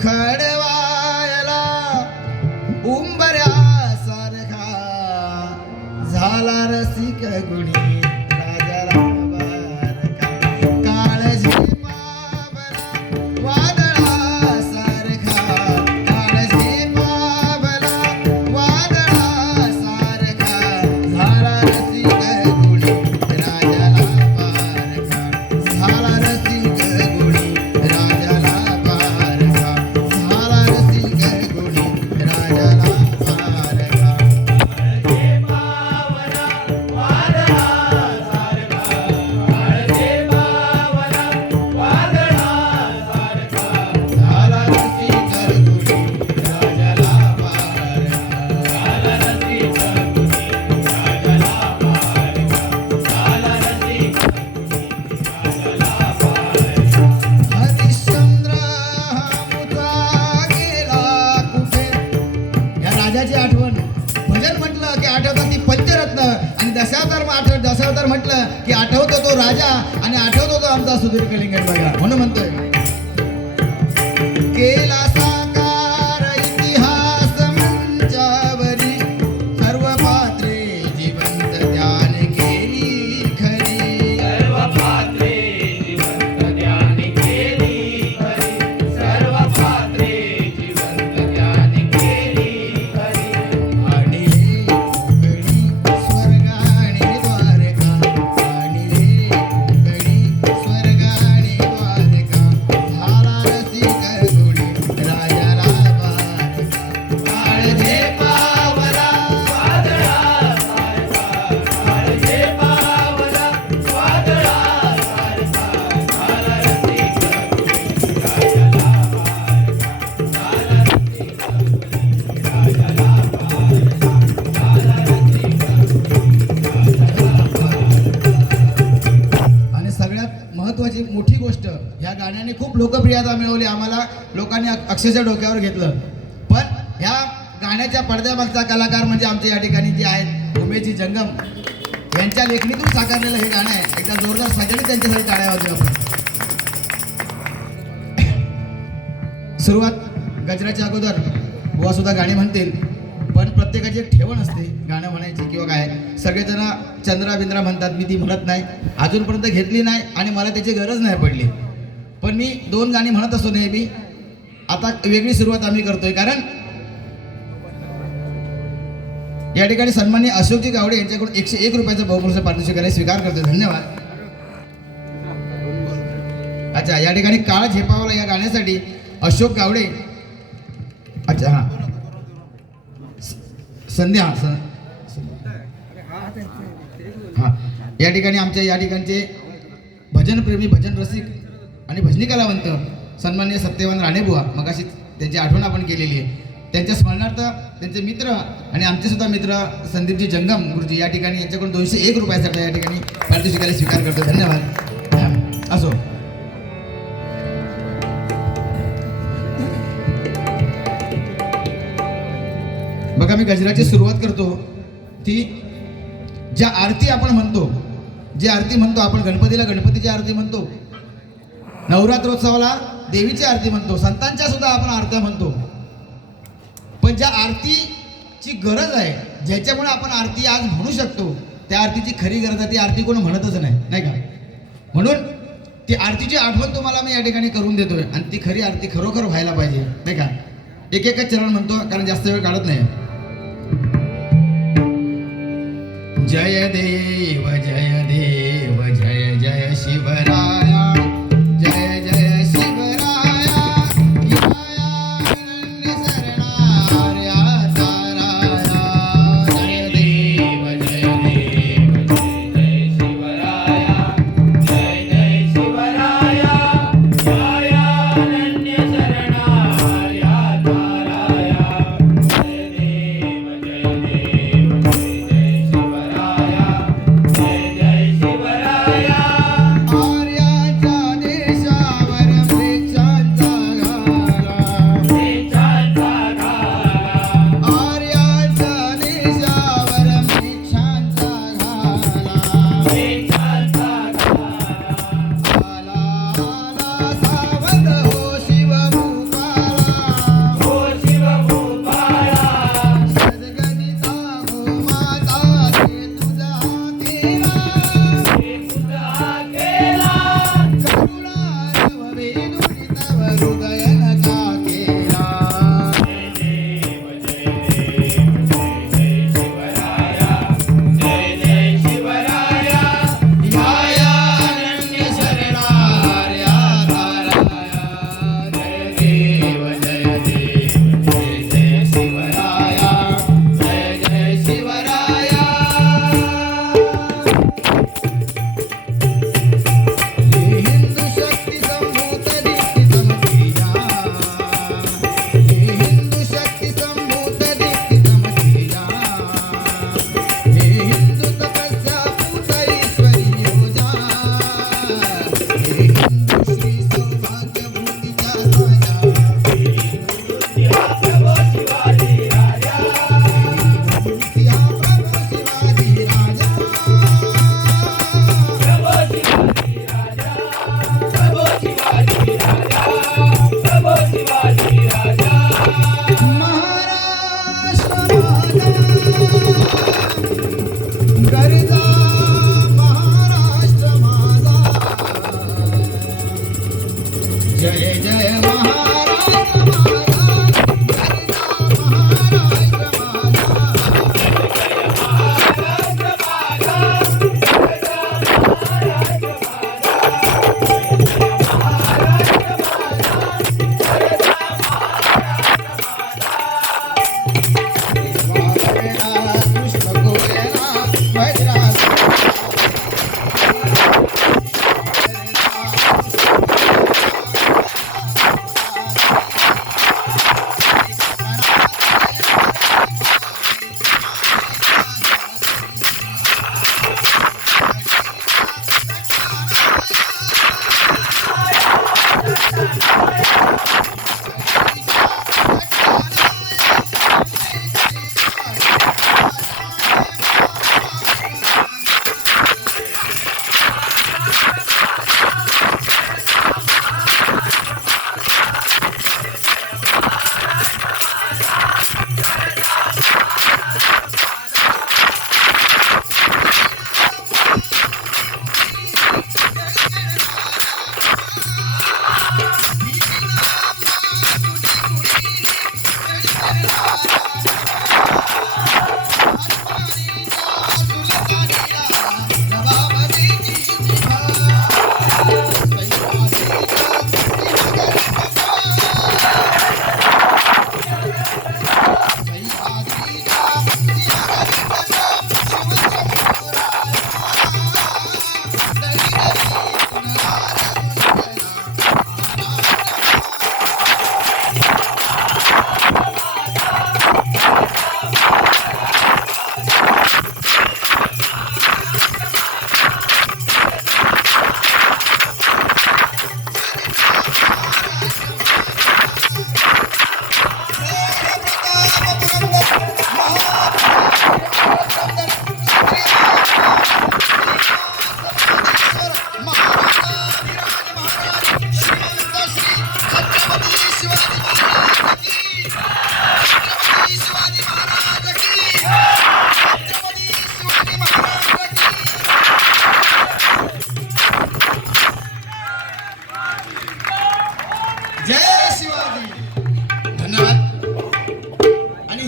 खडवायला उंबऱ्यासारखा झाला रसिक गुणी राजाला बारका. काळजी पावला वादळासारखा, काळजी पावला वादळासारखा झाला रसिक गुणी राजाला बारका. झाला रसिक गुणी राजाला बारका. झाला रसिक गुणी राजाला बारका. झाला रसिक गुणी राजाला हरिश्चंद्र हा मुता गेला कुठे. या राजाची आठवण भजन म्हटलं की आठवतात ती पंचरत्न, आणि दशावतार म्हटलं की आठवतो तो राजा आणि आठवतो तो आमचा सुधीर कलिंगड बघा. म्हणून म्हणतोय केला साकार इतिहास मंचावरी, सर्व पात्रे जिवंत ध्यान केली खरी. सर्व पात्रे जिवंत ध्यान केली खरी. सर्व पात्रे जिवंत ध्यान केली खरी. आणिले गडी स्वर्गाने द्वारका, आणिले गडी स्वर्गाने द्वारका. झाला रसिक गुणी राजाला बारका. काळजे पावला वादळासारखा, काळजे पावला वादळासारखा झाला रसिक गुणी राजाला बारका. झाला रसिक गुणी राजाला बारका. झाला रसिक गुणी राजाला बारका. आणि सगळ्यात महत्त्वाची मोठी गोष्ट, ह्या गाण्याने खूप लोकप्रियता मिळवली. आम्हाला लोकांनी अक्षरशः डोक्यावर घेतलं. पण ह्या गाण्याच्या पडद्यामागचा कलाकार म्हणजे आमच्या या ठिकाणी जे आहेत उमेशजी जंगम यांच्या लेखणीतून साकारलेलं हे गाणं आहे. एकदा जोरदार सगळ्यांनी त्यांच्यासाठी टाळ्या वाजवा आपण. सुरुवात गजराच्या अगोदर बुवा सुद्धा गाणी म्हणतील, पण प्रत्येकाची एक ठेवण असते गाणं म्हणायची किंवा काय. सगळेजण चंद्रा बिंद्रा म्हणतात, मी ती म्हणत नाही, अजूनपर्यंत घेतली नाही आणि मला त्याची गरज नाही पडली. पण मी 2 गाणी म्हणत असतो नेहमी. आता वेगळी सुरुवात आम्ही करतोय, कारण या ठिकाणी सन्माननीय अशोकजी गावडे यांच्याकडून 101 रुपयाचा बहुपुरुष पारितोषिकाला स्वीकार करतोय. धन्यवाद. अच्छा, या ठिकाणी काळ झेपावला या गाण्यासाठी अशोक गावडे. अच्छा, हां संध्या हां या ठिकाणी आमच्या या ठिकाणचे भजनप्रेमी, भजन रसिक आणि भजनी कलावंत सन्माननीय सत्यवान राणेबुवा, मगाशी त्यांची आठवण आपण केलेली आहे. त्यांच्या स्मरणार्थ त्यांचे मित्र आणि आमचे सुद्धा मित्र संदीपजी जंगम गुरुजी या ठिकाणी यांच्याकडून 201 रुपयासाठी या ठिकाणी पारितोषिकाला स्वीकार करतो. धन्यवाद. हां, असो. बघा, मी गजराची सुरुवात करतो ती ज्या आरती आपण म्हणतो, जी आरती म्हणतो आपण गणपतीला गणपतीची आरती म्हणतो, नवरात्रोत्सवाला देवीची आरती म्हणतो, संतांच्या सुद्धा आपण आरत्या म्हणतो. पण ज्या आरतीची गरज आहे, ज्याच्यामुळे आपण आरती आज म्हणू शकतो, त्या आरतीची खरी गरज आहे ती आरती कोण म्हणतच नाही, नाही का. म्हणून ती आरतीची आठवण तुम्हाला मी या ठिकाणी करून देतोय, आणि ती खरी आरती खरोखर व्हायला पाहिजे, नाही का. एक एकच चरण म्हणतो कारण जास्त वेळ काढत नाही. जय देव